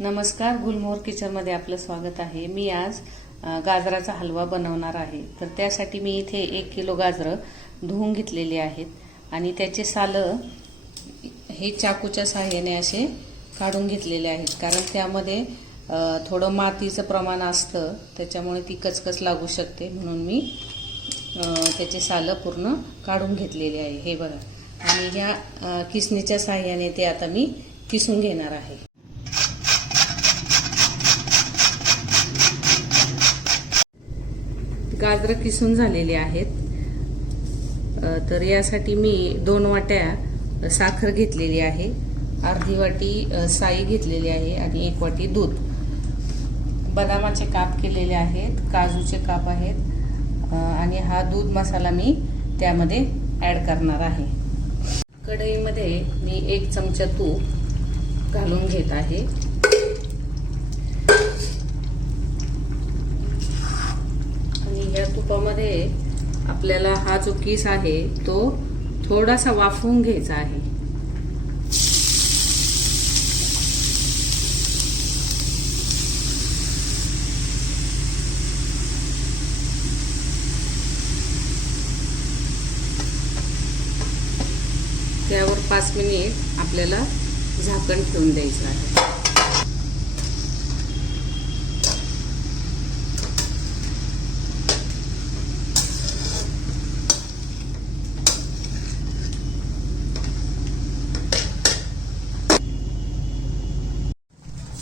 नमस्कार गुलमोहर किचनमध्ये आपलं स्वागत आहे. मी आज गाजराचा हलवा बनवणार आहे. तर त्यासाठी मी इथे एक किलो गाजरं धुवून घेतलेली आहेत आणि त्याचे सालं हे चाकूच्या सहाय्याने असे काढून घेतलेले आहेत. कारण त्यामध्ये थोडं मातीचं प्रमाण असतं त्याच्यामुळे ती कचकच लागू शकते. म्हणून मी त्याचे सालं पूर्ण काढून घेतलेले आहे. हे बघा. आणि ह्या किसणीच्या साह्याने ते आता मी किसून घेणार आहे. गाजरं किसून झालेली आहेत. तर यासाठी मी दोन वाट्या साखर घेतलेली आहे. अर्धी वाटी साई घेतलेली आहे आणि एक वाटी दूध. बदामाचे काप केलेले आहेत काजूचे काप आहेत. आणि हा दूध मसाला मी त्यामध्ये ॲड करणार आहे. कढईमध्ये मी एक चमचा तूप घालून घेत आहे आणि या तुपामध्ये आपल्याला हा जो किस आहे तो थोडासा वाफवून घ्यायचा आहे. त्यावर पाच मिनिट आपल्याला झाकण ठेवून द्यायचं आहे.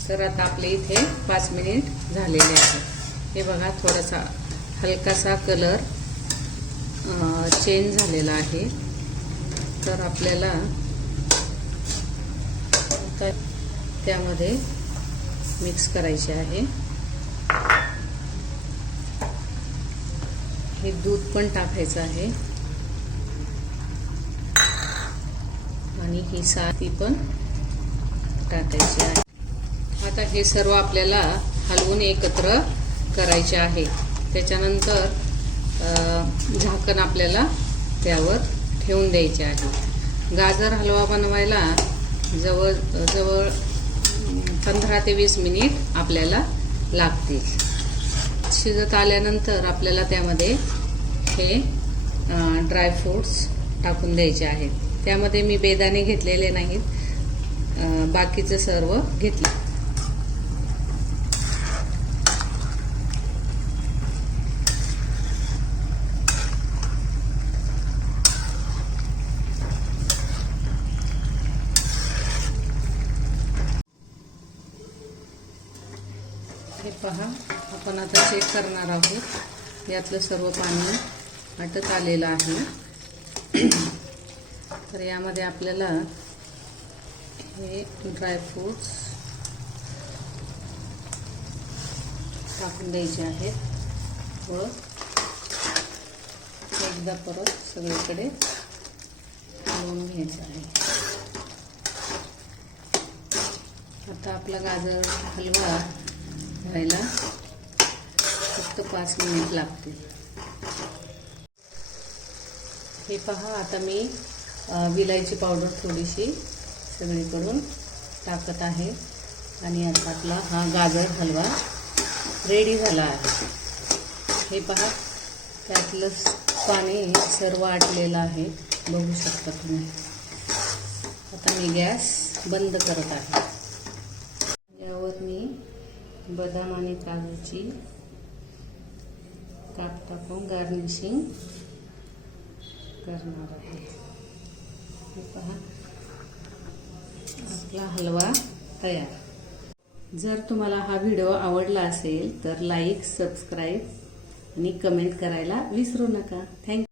तर आता आपले इथे पाच मिनिट झालेले आहे. हे बघा थोडासा हलकासा कलर चेंज झालेला आहे. तर आपल्याला त्यामध्ये मिक्स करायचे आहे. हे दूध पण टाकायचं आहे. आणि ही साती पण टाकायची आहे. आता हे सर्व आपल्याला हलवून एकत्र करायचे आहे. त्याच्यानंतर झाकण आपल्याला त्यावर ठेवून द्यायचे आहे. गाजर हलवा बनवायला जवळ जवळ पंधरा ते वीस मिनिट आपल्याला लागतील. शिजत आल्यानंतर आपल्याला त्यामध्ये हे ड्रायफ्रूट्स टाकून द्यायचे आहेत. त्यामध्ये मी बेदाणे घेतलेले नाहीत. बाकीचं सर्व घेतलं. हे पहा आपण आता चेक करणार आहोत. यातलं सर्व पाणी आटत आलेलं आहे. तर यामध्ये आपल्याला हे ड्रायफ्रूट्स टाकून द्यायचे आहेत. व एकदा परत सगळीकडे लावून घ्यायचं आहे. आता आपला गाजर हलवा व्हायला फक्त पाच मिनिट लागतील. हे पहा आता मी विलायची पावडर थोडीशी सगळीकडून टाकत आहे. आणि आता आपला हा गाजर हलवा रेडी झाला आहे. हे पहा त्यातलं पाणी सर्व आटलेलं आहे. बघू शकता तुम्ही. आता मी गॅस बंद करत आहे. बदाम आणि काजूची काप टाकून गार्निशिंग करणार आहे. पहा. आपला हलवा तयार. जर तुम्हाला हा व्हिडिओ आवडला असेल तर लाईक सबस्क्राईब आणि कमेंट करायला विसरू नका. थँक्यू